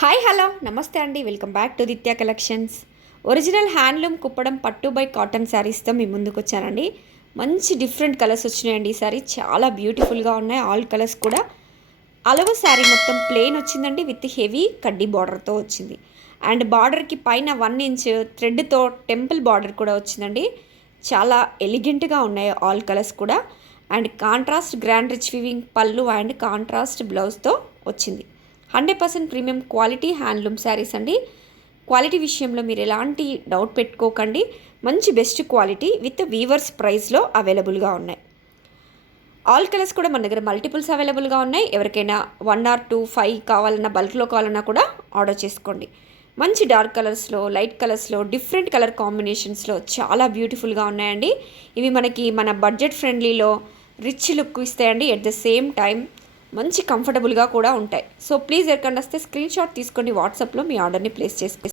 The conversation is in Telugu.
హాయ్ హలో నమస్తే అండి, welcome back to Ditya collections. Original handloom Kuppadam pattu by cotton శారీస్తో మీ ముందుకు వచ్చానండి. మంచి డిఫరెంట్ కలర్స్ వచ్చినాయండి. ఈ శారీ చాలా బ్యూటిఫుల్గా ఉన్నాయి. ఆల్ కలర్స్ కూడా అలవ శారీ మొత్తం ప్లెయిన్ వచ్చిందండి, విత్ హెవీ కడ్డీ బార్డర్తో వచ్చింది. అండ్ బార్డర్కి పైన 1 ఇంచ్ థ్రెడ్తో టెంపుల్ బార్డర్ కూడా వచ్చిందండి. చాలా ఎలిగెంట్గా ఉన్నాయి ఆల్ కలర్స్ కూడా. And contrast grand rich weaving పళ్ళు అండ్ కాంట్రాస్ట్ బ్లౌజ్తో వచ్చింది. 100% ప్రీమియం క్వాలిటీ హ్యాండ్లూమ్ శారీస్ అండి. క్వాలిటీ విషయంలో మీరు ఎలాంటి డౌట్ పెట్టుకోకండి. మంచి బెస్ట్ క్వాలిటీ విత్ వీవర్స్ ప్రైస్లో అవైలబుల్గా ఉన్నాయి. ఆల్ కలర్స్ కూడా మన దగ్గర మల్టిపుల్స్ అవైలబుల్గా ఉన్నాయి. ఎవరికైనా 1 or 2, 5 కావాలన్నా, బల్క్లో కావాలన్నా కూడా ఆర్డర్ చేసుకోండి. మంచి డార్క్ కలర్స్లో, లైట్ కలర్స్లో, డిఫరెంట్ కలర్ కాంబినేషన్స్లో చాలా బ్యూటిఫుల్గా ఉన్నాయండి. ఇవి మనకి మన బడ్జెట్ ఫ్రెండ్లీలో రిచ్ లుక్ ఇస్తాయండి. ఎట్ ద సేమ్ టైం మంచి కంఫర్టబుల్గా కూడా ఉంటాయి. సో ప్లీజ్ ఎవరికన్నా వస్తే స్క్రీన్ షాట్ తీసుకోండి, వాట్సాప్లో మీ ఆర్డర్ని ప్లేస్ చేసుకోండి.